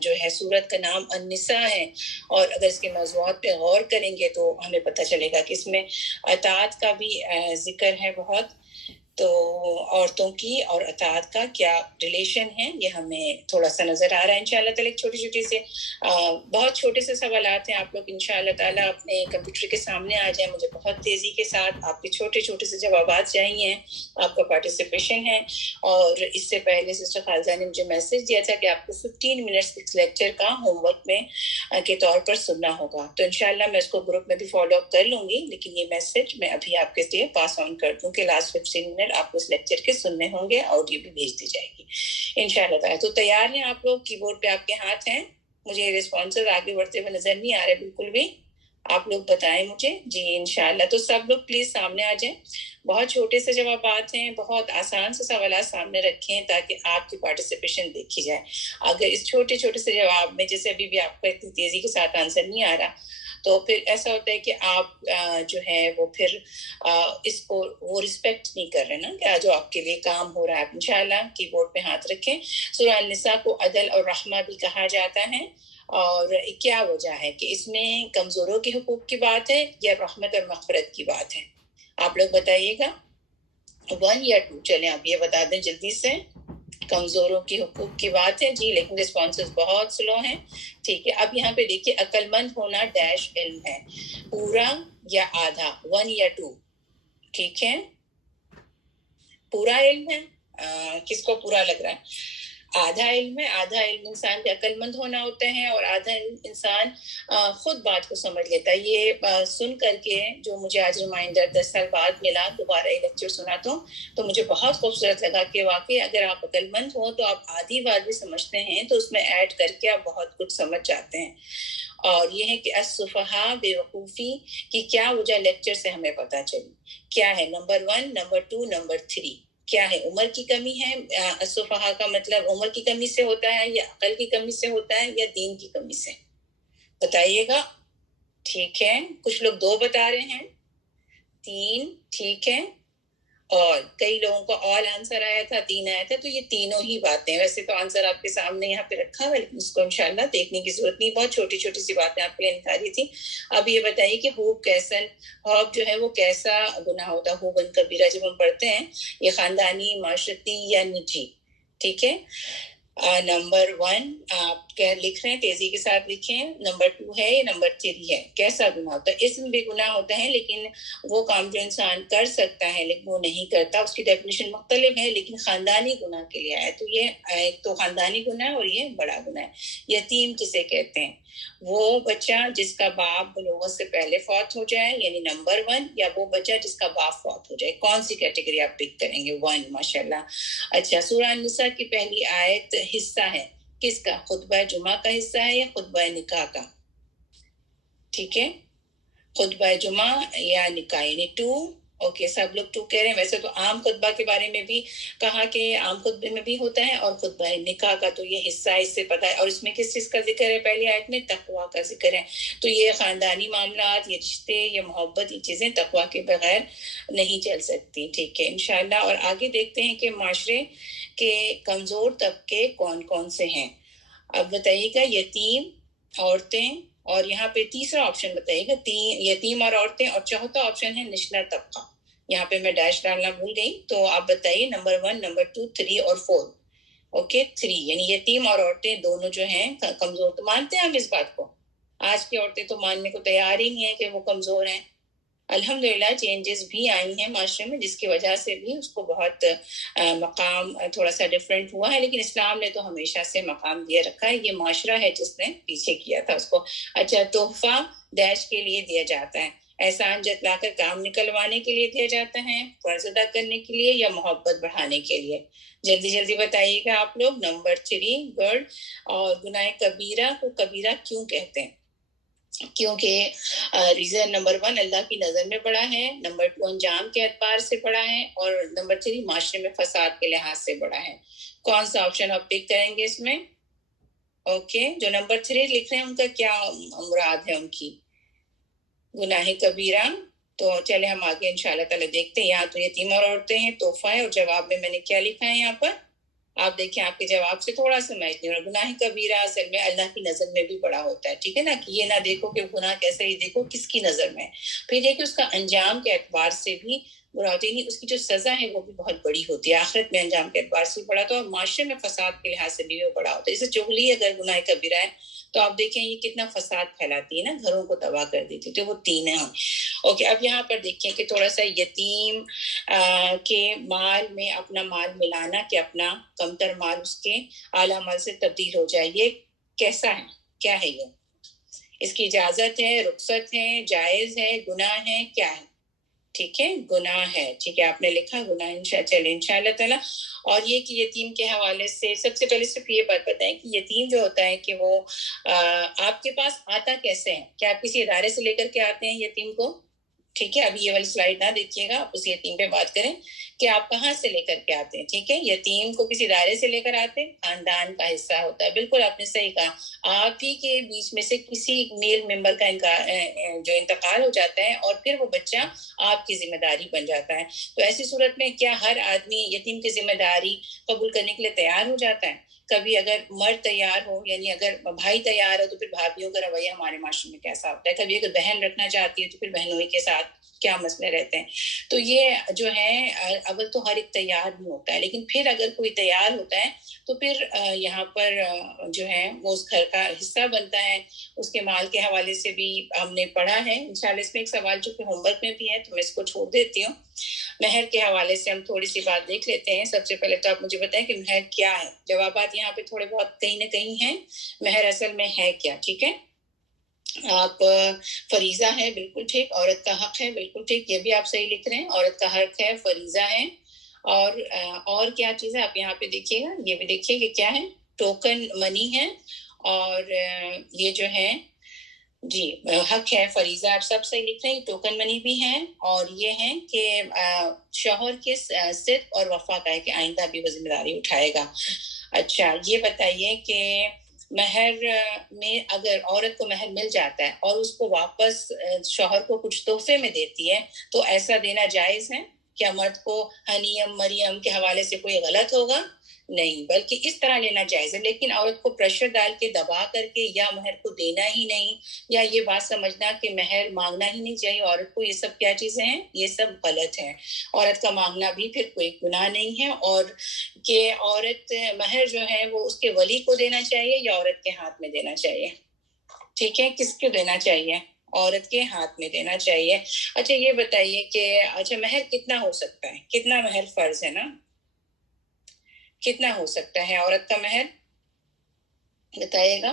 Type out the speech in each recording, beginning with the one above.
جو ہے سورت کا نام النساء ہے، اور اگر اس کے موضوعات پہ غور کریں گے تو ہمیں پتہ چلے گا کہ اس میں اطاعت کا بھی ذکر ہے بہت، تو عورتوں کی اور اطاعت کا کیا ریلیشن ہے یہ ہمیں تھوڑا سا نظر آ رہا ہے انشاءاللہ تعالیٰ. چھوٹی چھوٹی سے بہت چھوٹے سے سوالات ہیں، آپ لوگ انشاءاللہ تعالیٰ اپنے کمپیوٹر کے سامنے آ جائیں، مجھے بہت تیزی کے ساتھ آپ کے چھوٹے چھوٹے سے جوابات چاہیے ہیں، آپ کا پارٹیسپیشن ہے. اور اس سے پہلے سسٹر خالدہ نے مجھے میسج دیا تھا کہ آپ کو 15 منٹس اس لیکچر کا ہوم ورک میں کے طور پر سننا ہوگا، تو انشاءاللہ میں اس کو گروپ میں بھی فالو اپ کر لوں گی، لیکن یہ میسج میں ابھی آپ کے لیے پاس آن کر دوں کہ لاسٹ 15 منٹ آپ کو اس لیکچر کے سننے ہوں گے، آڈیو بھی بھیج دی جائے گی انشاءاللہ تعالیٰ. تو تیار ہیں آپ لوگ؟ کی بورڈ پہ آپ کے ہاتھ ہیں؟ مجھے ریسپانسز آگے بڑھتے ہوئے نظر نہیں آ رہے بالکل بھی، آپ لوگ بتائیں مجھے. جی انشاءاللہ. تو سب لوگ پلیز سامنے آ جائیں، بہت چھوٹے سے جوابات ہیں، بہت آسان سے سوالات سامنے رکھیں تاکہ آپ کی پارٹیسپیشن دیکھی جائے. اگر اس چھوٹے چھوٹے سے جواب میں جیسے ابھی بھی آپ کا اتنی تیزی کے ساتھ آنسر نہیں آ رہا تو پھر ایسا ہوتا ہے کہ آپ جو ہے وہ پھر اس کو وہ رسپیکٹ نہیں کر رہے نا کہ جو آپ کے لیے کام ہو رہا ہے. انشاءاللہ کی بورڈ پہ ہاتھ رکھیں. سورہ النساء کو عدل اور رحمہ بھی کہا جاتا ہے، اور کیا وجہ ہے کہ اس میں کمزوروں کے حقوق کی بات ہے یا رحمت اور مغفرت کی بات ہے؟ آپ لوگ بتائیے گا، 1 یا 2؟ چلیں آپ یہ بتا دیں جلدی سے. کمزوروں کی حقوق کی بات ہے جی، لیکن رسپانسز بہت سلو ہیں. ٹھیک ہے، اب یہاں پہ دیکھیے عقل مند ہونا ڈیش علم ہے، پورا یا آدھا، 1 یا 2؟ ٹھیک ہے، پورا علم ہے. کس کو پورا لگ رہا ہے؟ آدھا علم ہے. آدھا علم انسان کا عقل مند ہونا ہوتا ہے، اور آدھا علم انسان خود بات کو سمجھ لیتا ہے. یہ سن کر کے جو مجھے آج ریمائنڈر 10 سال بعد ملا، دوبارہ یہ لیکچر سنا تو مجھے بہت خوبصورت لگا کہ واقعی اگر آپ عقل مند ہوں تو آپ آدھی بات بھی سمجھتے ہیں تو اس میں ایڈ کر کے آپ بہت کچھ سمجھ جاتے ہیں. اور یہ ہے کہ السفہاء بے وقوفی کی کیا وجہ لیکچر سے ہمیں پتہ چلی. کیا ہے؟ نمبر 1، نمبر 2، نمبر 3 کیا ہے؟ عمر کی کمی ہے. السفہاء کا مطلب عمر کی کمی سے ہوتا ہے یا عقل کی کمی سے ہوتا ہے یا دین کی کمی سے؟ بتائیے گا. ٹھیک ہے، کچھ لوگ 2 بتا رہے ہیں، 3. ٹھیک ہے، اور کئی لوگوں کا آل آنسر آیا تھا، 3 آیا تھا. تو یہ تینوں ہی باتیں، ویسے تو آنسر آپ کے سامنے یہاں پہ رکھا ہوا لیکن اس کو انشاءاللہ دیکھنے کی ضرورت نہیں. بہت چھوٹی چھوٹی سی باتیں آپ کے لیے نکالی تھی. اب یہ بتائیے کہ ہوب جو ہے وہ کیسا گناہ ہوتا ہے؟ ہوبن کبیرہ جب ہم پڑھتے ہیں، یہ خاندانی، معاشرتی یا نجی؟ ٹھیک ہے. نمبر 1 آپ لکھ رہے ہیں، تیزی کے ساتھ لکھیں. نمبر 2 ہے یا نمبر 3 ہے؟ کیسا گناہ ہوتا ہے؟ اسم بھی گناہ ہوتا ہے، لیکن وہ کام جو انسان کر سکتا ہے لیکن وہ نہیں کرتا، اس کی ڈیفینیشن مختلف ہے، لیکن خاندانی گناہ کے لیے آیا. تو یہ ایک تو خاندانی گناہ ہے اور یہ بڑا گناہ ہے. یتیم کسے کہتے ہیں؟ وہ بچہ جس کا باپ بلوغت سے پہلے فوت ہو جائے، یعنی نمبر 1، یا وہ بچہ جس کا باپ فوت ہو جائے. کون سی کیٹیگری آپ پک کریں گے؟ 1. ماشاءاللہ. اچھا، سورہ النساء کی پہلی آیت حصہ ہے کس کا؟ خطبہ جمعہ کا حصہ ہے یا خطبہ نکاح کا؟ ٹھیک ہے، خطبہ جمعہ یا نکاح، یعنی 2. اوکے، سب لوگ 2 کہہ رہے ہیں. ویسے تو عام خطبہ کے بارے میں بھی کہا کہ عام خطبے میں بھی ہوتا ہے، اور خطبہ نکاح کا تو یہ حصہ ہے، اس سے پتہ ہے. اور اس میں کس چیز کا ذکر ہے؟ پہلی آیت میں تقویٰ کا ذکر ہے. تو یہ خاندانی معاملات، یہ رشتے، یہ محبت، یہ چیزیں تقویٰ کے بغیر نہیں چل سکتی. ٹھیک ہے انشاءاللہ. اور آگے دیکھتے ہیں کہ معاشرے کے کمزور طبقے کون کون سے ہیں. اب بتائیے گا، یتیم، عورتیں، اور یہاں پہ تیسرا آپشن بتائیے گا، یتیم اور عورتیں، اور چوتھا آپشن ہے نچلا طبقہ. یہاں پہ میں ڈیش ڈالنا بھول گئی، تو آپ بتائیے نمبر 1، نمبر 2، 3 اور 4. اوکے، 3 یعنی یتیم اور عورتیں دونوں جو ہیں کمزور. تو مانتے ہیں ہم اس بات کو؟ آج کی عورتیں تو ماننے کو تیار ہی نہیں ہیں کہ وہ کمزور ہیں. الحمدللہ چینجز بھی آئی ہیں معاشرے میں، جس کی وجہ سے بھی اس کو بہت مقام تھوڑا سا ڈفرینٹ ہوا ہے، لیکن اسلام نے تو ہمیشہ سے مقام دیا رکھا ہے. یہ معاشرہ ہے جس نے پیچھے کیا تھا اس کو. اچھا، تحفہ ڈیش کے لیے دیا جاتا ہے، احسان جتلا کر کام نکلوانے کے لیے دیا جاتا ہے، فرض ادا کرنے کے لیے، یا محبت بڑھانے کے لیے؟ جلدی جلدی بتائیے گا آپ لوگ. Number 3 good. اور گناہ کبیرہ کو کبیرہ کیوں کہتے ہیں؟ کیونکہ ریزن نمبر 1 اللہ کی نظر میں بڑا ہے، نمبر 2 انجام کے اعتبار سے بڑا ہے، اور نمبر 3 معاشرے میں فساد کے لحاظ سے بڑا ہے. کون سا آپشن آپ پک کریں گے اس میں؟ اوکے، جو نمبر 3 لکھ رہے ہیں ان کا کیا مراد ہے ان کی؟ گناہ کبیرہ. تو چلے ہم آگے انشاءاللہ تعالی دیکھتے ہیں. یہاں تو یتیم اور عورتیں ہیں، تحفہ ہے، اور جواب میں نے کیا لکھا ہے یہاں پر؟ آپ دیکھیں آپ کے جواب سے تھوڑا سا میچ نہیں ہو رہا. گناہ کبیرہ اصل میں اللہ کی نظر میں بھی بڑا ہوتا ہے, ٹھیک ہے نا, کہ یہ نہ دیکھو کہ گناہ کیسا, یہ دیکھو کس کی نظر میں. پھر یہ کہ اس کا انجام کے اعتبار سے بھی برا ہوتا ہے, نہیں اس کی جو سزا ہے وہ بھی بہت بڑی ہوتی ہے, آخرت میں انجام کے اعتبار سے بھی بڑا ہوتا ہے, اور معاشرے میں فساد کے لحاظ سے بھی وہ بڑا ہوتا ہے. جیسے چغلی اگر گناہ کبیرہ ہے تو آپ دیکھیں یہ کتنا فساد پھیلاتی ہے نا, گھروں کو تباہ کر دیتی ہے. تو وہ 3 ہیں. اوکے, اب یہاں پر دیکھیں کہ تھوڑا سا یتیم کے مال میں اپنا مال ملانا, کہ اپنا کمتر مال اس کے اعلیٰ مال سے تبدیل ہو جائے, یہ کیسا ہے, کیا ہے یہ, اس کی اجازت ہے, رخصت ہے, جائز ہے, گناہ ہے, کیا ہے؟ ٹھیک ہے, گناہ ہے. ٹھیک ہے, آپ نے لکھا گناہ. چلے انشاءاللہ تعالیٰ. اور یہ کہ یتیم کے حوالے سے سب سے پہلے صرف یہ بات بتائیں کہ یتیم جو ہوتا ہے کہ وہ آپ کے پاس آتا کیسے ہے, کیا آپ کسی ادارے سے لے کر کے آتے ہیں یتیم کو؟ ٹھیک ہے, ابھی یہ والی سلائیڈ نہ دیکھیے گا, آپ اس یتیم پہ بات کریں کہ آپ کہاں سے لے کر کے آتے ہیں. ٹھیک ہے, یتیم کو کسی ادارے سے لے کر آتے ہیں, خاندان کا حصہ ہوتا ہے. بالکل آپ نے صحیح کہا, آپ ہی کے بیچ میں سے کسی میل ممبر کا جو انتقال ہو جاتا ہے اور پھر وہ بچہ آپ کی ذمہ داری بن جاتا ہے. تو ایسی صورت میں کیا ہر آدمی یتیم کی ذمہ داری قبول کرنے کے لیے تیار ہو جاتا ہے؟ کبھی اگر مرد تیار ہو, یعنی اگر بھائی تیار ہو تو پھر بھابھیوں کا رویہ ہمارے معاشرے میں کیسا ہوتا ہے؟ کبھی اگر بہن رکھنا چاہتی ہے تو پھر بہنوئی کے ساتھ کیا مسئلے رہتے ہیں؟ تو یہ جو ہے اول تو ہر ایک تیار نہیں ہوتا ہے, لیکن پھر اگر کوئی تیار ہوتا ہے تو پھر یہاں پر جو ہے وہ اس گھر کا حصہ بنتا ہے. اس کے مال کے حوالے سے بھی ہم نے پڑھا ہے انشاءاللہ. اس میں ایک سوال جو کہ ہوم ورک میں بھی ہے تو میں اس کو چھوڑ دیتی ہوں. مہر کے حوالے سے ہم تھوڑی سی بات دیکھ لیتے ہیں. سب سے پہلے تو آپ مجھے بتائیں کہ مہر کیا ہے. جوابات یہاں پہ تھوڑے بہت کہیں نہ کہیں ہیں. مہر اصل میں ہے کیا؟ ٹھیک ہے, آپ فریضہ ہے, بالکل ٹھیک. عورت کا حق ہے, بالکل ٹھیک, یہ بھی آپ صحیح لکھ رہے ہیں. عورت کا حق ہے, فریضہ ہے. اور کیا چیز ہے آپ یہاں پہ دیکھیے گا, یہ بھی دیکھیے کہ کیا ہے, ٹوکن منی ہے. اور یہ جو ہے جی حق ہے, فریضہ, آپ سب صحیح لکھ رہے ہیں. ٹوکن منی بھی ہے, اور یہ ہے کہ شوہر کے صدق اور وفا کا ہے کہ آئندہ بھی وہ ذمہ داری اٹھائے گا. اچھا, یہ بتائیے کہ مہر میں اگر عورت کو مہر مل جاتا ہے اور اس کو واپس شوہر کو کچھ تحفے میں دیتی ہے تو ایسا دینا جائز ہے؟ کیا مرد کو حنیم مریم کے حوالے سے کوئی غلط ہوگا؟ نہیں, بلکہ اس طرح لینا جائز ہے. لیکن عورت کو پریشر ڈال کے دبا کر کے یا مہر کو دینا ہی نہیں, یا یہ بات سمجھنا کہ مہر مانگنا ہی نہیں چاہیے عورت کو, یہ سب کیا چیزیں ہیں؟ یہ سب غلط ہے. عورت کا مانگنا بھی پھر کوئی گناہ نہیں ہے. اور کہ عورت مہر جو ہے وہ اس کے ولی کو دینا چاہیے یا عورت کے ہاتھ میں دینا چاہیے؟ ٹھیک ہے, کس کو دینا چاہیے؟ عورت کے ہاتھ میں دینا چاہیے. اچھا, یہ بتائیے کہ اچھا مہر کتنا ہو سکتا ہے, کتنا مہر فرض ہے نا, کتنا ہو سکتا ہے عورت کا مہر بتائیے گا؟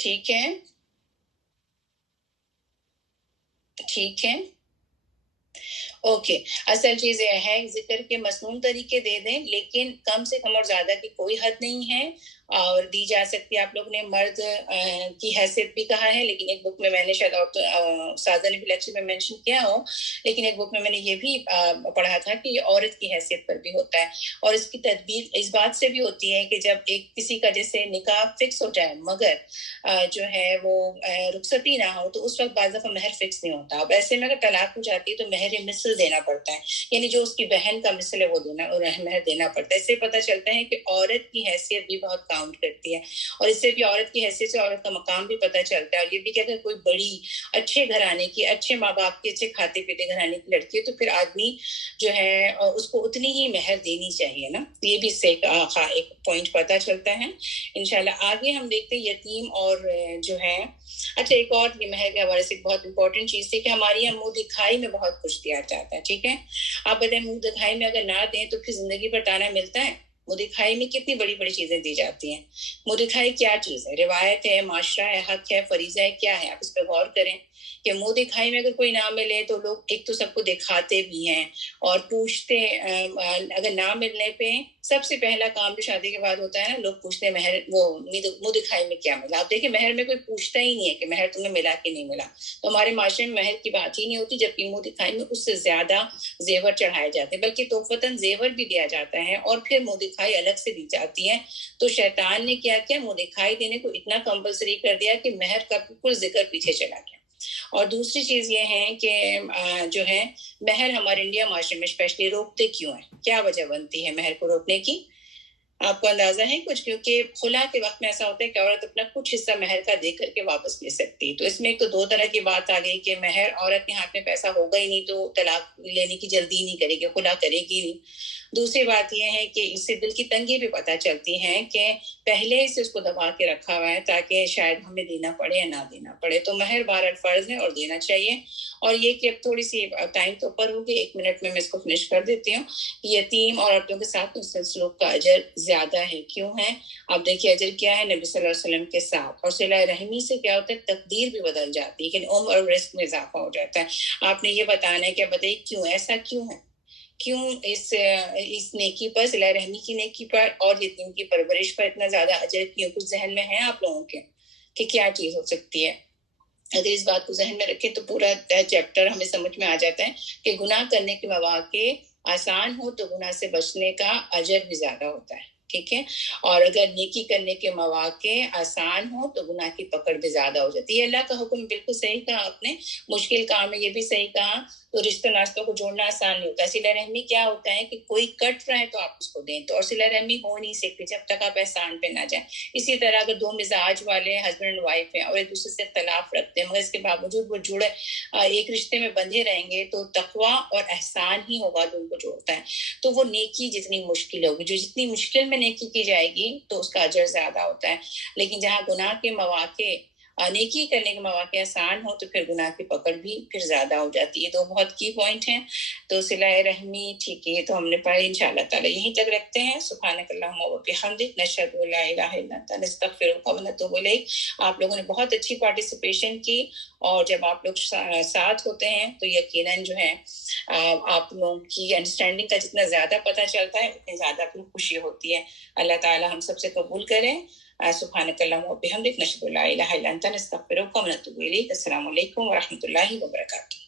ٹھیک ہے, ٹھیک ہے, اوکے. اصل چیز یہ ہے ذکر کے مسنون طریقے دے دیں, لیکن کم سے کم اور زیادہ کی کوئی حد نہیں ہے, اور دی جا سکتی ہے. آپ لوگ نے مرد کی حیثیت بھی کہا ہے, لیکن ایک بک میں میں نے شاید استاذہ نے بھی لیکچر میں مینشن کیا ہو, لیکن ایک بک میں نے یہ بھی پڑھا تھا کہ یہ عورت کی حیثیت پر بھی ہوتا ہے. اور اس کی تدبیر اس بات سے بھی ہوتی ہے کہ جب ایک کسی کا جیسے نکاح فکس ہو جائے مگر جو ہے وہ رخصتی نہ ہو تو اس وقت بعض دفعہ مہر فکس نہیں ہوتا. اب ایسے میں اگر طلاق ہو جاتی ہے تو مہر مثل دینا پڑتا ہے, یعنی جو اس کی بہن کا مثل ہے وہ مہر دینا پڑتا ہے. اس سے پتہ چلتا ہے کہ عورت کی حیثیت بھی بہت کاؤنٹ کرتی ہے, اور اس سے بھی عورت کی حیثیت سے عورت کا مقام بھی پتہ چلتا ہے. اور یہ بھی کہ اگر کوئی بڑی اچھے گھرانے کی, اچھے ماں باپ کے, اچھے کھاتے پیتے گھرانے کی لڑکی ہے تو پھر آدمی جو ہے اس کو اتنی ہی مہر دینی چاہیے نا. یہ بھی سے ایک پوائنٹ پتہ چلتا ہے. انشاءاللہ آگے ہم دیکھتے ہیں یتیم اور جو ہے. اچھا, ایک اور یہ مہر کے حوالے سے بہت امپورٹنٹ چیز تھی کہ ہماری یہاں منہ دکھائی میں بہت کچھ دیا جاتا ہے. ٹھیک ہے, آپ بتائیں منہ دکھائی میں اگر نہ دیں تو پھر زندگی پر تانا ملتا ہے؟ منہ دکھائی میں کتنی بڑی بڑی چیزیں دی جاتی ہیں. منہ دکھائی کیا چیز ہے؟ روایت ہے, معاشرہ ہے, حق ہے, فریضہ ہے, کیا ہے؟ آپ اس پہ غور کریں کہ منہ دکھائی میں اگر کوئی نہ ملے تو لوگ ایک تو سب کو دکھاتے بھی ہیں اور پوچھتے, اگر نہ ملنے پہ سب سے پہلا کام جو شادی کے بعد ہوتا ہے نا, لوگ پوچھتے ہیں مہر وہ منہ دکھائی میں کیا ملا. آپ دیکھیں مہر میں کوئی پوچھتا ہی نہیں ہے کہ مہر تمہیں ملا کہ نہیں ملا. تو ہمارے معاشرے میں مہر کی بات ہی نہیں ہوتی, جبکہ منہ دکھائی میں اس سے زیادہ زیور چڑھائے جاتے ہیں, بلکہ تحفتاً زیور بھی دیا جاتا ہے اور پھر منہ دکھائی الگ سے دی جاتی ہے. تو شیطان نے کیا کیا, منہ دکھائی دینے کو اتنا کمپلسری کر دیا کہ مہر کا بالکل ذکر پیچھے چلا گیا. اور دوسری چیز یہ ہے کہ جو ہے مہر ہمارے انڈیا معاشرے میں اسپیشلی روکتے کیوں ہیں, کیا وجہ بنتی ہے مہر کو روکنے کی؟ آپ کو اندازہ ہے کچھ؟ کیونکہ خلا کے وقت میں ایسا ہوتا ہے کہ عورت اپنا کچھ حصہ مہر کا دے کر کے واپس لے سکتی ہے. تو اس میں ایک تو دو طرح کی بات آ گئی کہ مہر عورت کے ہاتھ میں پیسہ ہوگا ہی نہیں تو طلاق لینے کی جلدی نہیں کرے گی, خلا کرے گی نہیں. دوسری بات یہ ہے کہ اس سے دل کی تنگی بھی پتہ چلتی ہے کہ پہلے سے اس کو دبا کے رکھا ہوا ہے تاکہ شاید ہمیں دینا پڑے یا نہ دینا پڑے. تو مہر بہرحال فرض ہے اور دینا چاہیے. اور یہ کہ اب تھوڑی سی ٹائم تو اوپر ہوگی, 1 منٹ میں اس کو فنش کر دیتی ہوں. یتیم عورتوں کے ساتھ حسن سلوک کا اجر زیادہ ہے. کیوں ہے؟ اب دیکھیے اجر کیا ہے نبی صلی اللہ علیہ وسلم کے ساتھ. اور صلہ رحمی سے کیا ہوتا ہے, تقدیر بھی بدل جاتی ہے, لیکن عمر اور رزق میں اضافہ ہو جاتا ہے. آپ نے یہ بتانا ہے کہ بتائیے کیوں ایسا کیوں ہے, کیوں اس نیکی پر, صلہ رحمی کی نیکی پر اور یتیم کی پرورش پر اتنا زیادہ اجر کیوں؟ کچھ ذہن میں ہے آپ لوگوں کے کہ کیا چیز ہو سکتی ہے؟ اگر اس بات کو ذہن میں رکھیں تو پورا چیپٹر ہمیں سمجھ میں آ جاتا ہے کہ گناہ کرنے کے مواقع آسان ہو تو گناہ سے بچنے کا اجر بھی زیادہ ہوتا ہے. ٹھیک ہے, اور اگر نیکی کرنے کے مواقع آسان ہو تو گناہ کی پکڑ بھی زیادہ ہو جاتی ہے. اللہ کا حکم بالکل صحیح کہا آپ نے, مشکل کام میں یہ بھی صحیح کہا. تو رشتہ ناستوں کو جوڑنا آسان نہیں ہوتا. صلہ رحمی کیا ہوتا ہے کہ کوئی کٹ رہا ہے تو آپ اس کو دیں, تو اور صلہ رحمی ہو نہیں سکتی جب تک آپ احسان پہ نہ جائیں. اسی طرح اگر دو مزاج والے ہسبینڈ اینڈ وائف ہیں اور ایک دوسرے سے اختلاف رکھتے ہیں مگر اس کے باوجود وہ جڑے ایک رشتے میں بندھے رہیں گے تو تقویٰ اور احسان ہی ہوگا جو ان کو جوڑتا ہے. تو وہ نیکی جتنی مشکل ہوگی, جو جتنی مشکل میں نیکی کی جائے گی تو اس کا اجر زیادہ ہوتا ہے. لیکن جہاں گناہ کے مواقع نیکی کرنے کے مواقع آسان ہو تو پھر گناہ کی پکڑ بھی پھر زیادہ ہو جاتی ہے. دو بہت کی پوائنٹ ہیں. تو صلہ رحمی ٹھیک ہے, تو ہم نے پڑھی انشاءاللہ تعالی یہیں تک رکھتے ہیں. سبحانک اللہم و بحمدک نشہد ان لا الہ الا انت نستغفرک و نتوب الیک. آپ لوگوں نے بہت اچھی پارٹیسپیشن کی, اور جب آپ لوگ ساتھ ہوتے ہیں تو یقیناً جو ہے آپ لوگوں کی انڈرسٹینڈنگ کا جتنا زیادہ پتہ چلتا ہے اتنی زیادہ پھر خوشی ہوتی ہے. اللہ تعالی ہم سب سے قبول کریں. سبحانک اللہم و بحمدک نشہد ان لا الہ الا انت نستغفرک و نتوب الیک. السلام علیکم و رحمۃ اللہ وبرکاتہ.